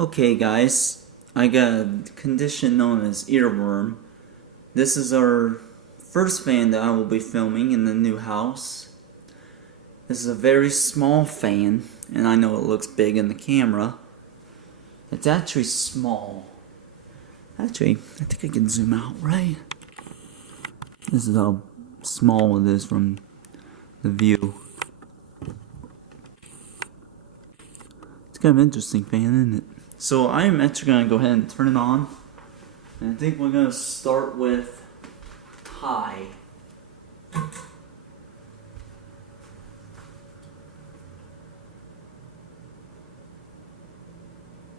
Okay guys, I got a condition known as earworm. This is our first fan that I will be filming in the new house. This is a very small fan, and I know it looks big in the camera. It's actually small. Actually, I think I can zoom out, right? This is how small it is from the view. It's kind of an interesting fan, isn't it? So I am actually going to go ahead and turn it on. And I think we're going to start with high.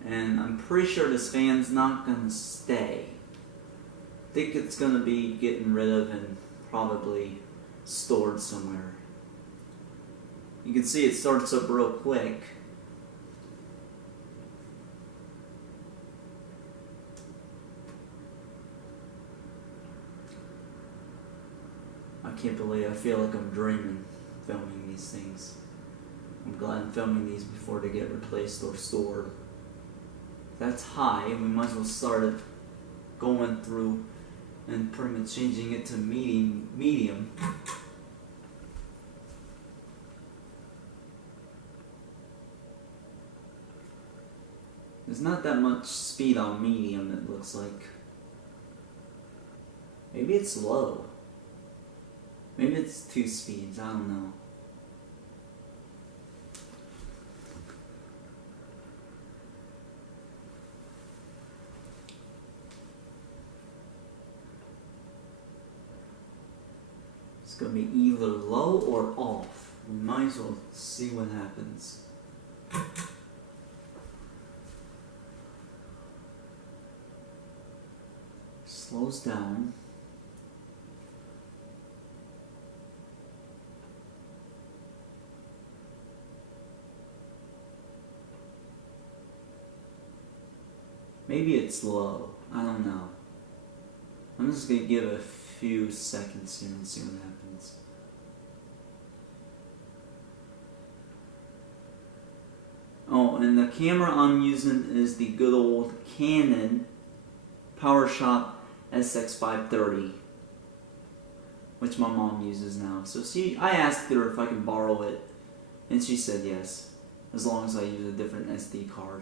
And I'm pretty sure this fan's not going to stay. I think it's going to be getting rid of and probably stored somewhere. You can see it starts up real quick. I can't believe I feel like I'm dreaming filming these things. I'm glad I'm filming these before they get replaced or stored. That's high, we might as well start it going through and pretty much changing it to medium. There's not that much speed on medium, it looks like. Maybe it's low. Maybe it's 2 speeds, I don't know. It's going to be either low or off. We might as well see what happens. Slows down. Maybe it's low. I don't know. I'm just going to give it a few seconds here and see what happens. Oh, and the camera I'm using is the good old Canon PowerShot SX530, which my mom uses now. So I asked her if I can borrow it, and she said yes, as long as I use a different SD card.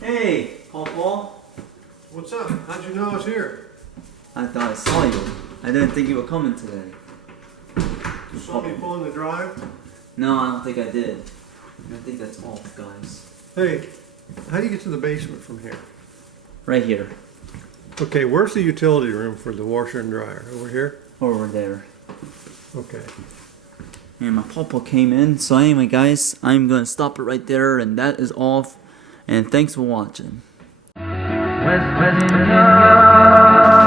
Hey, Paul. What's up? How'd you know I was here? I thought I saw you. I didn't think you were coming today. You saw me pulling the drive? No, I don't think I did. I think that's off, guys. Hey, how do you get to the basement from here? Right here. Okay, where's the utility room for the washer and dryer? Over here? Over there. Okay. And my papa came in. So anyway, guys, I'm going to stop it right there, and that is off. And thanks for watching. West Virginia.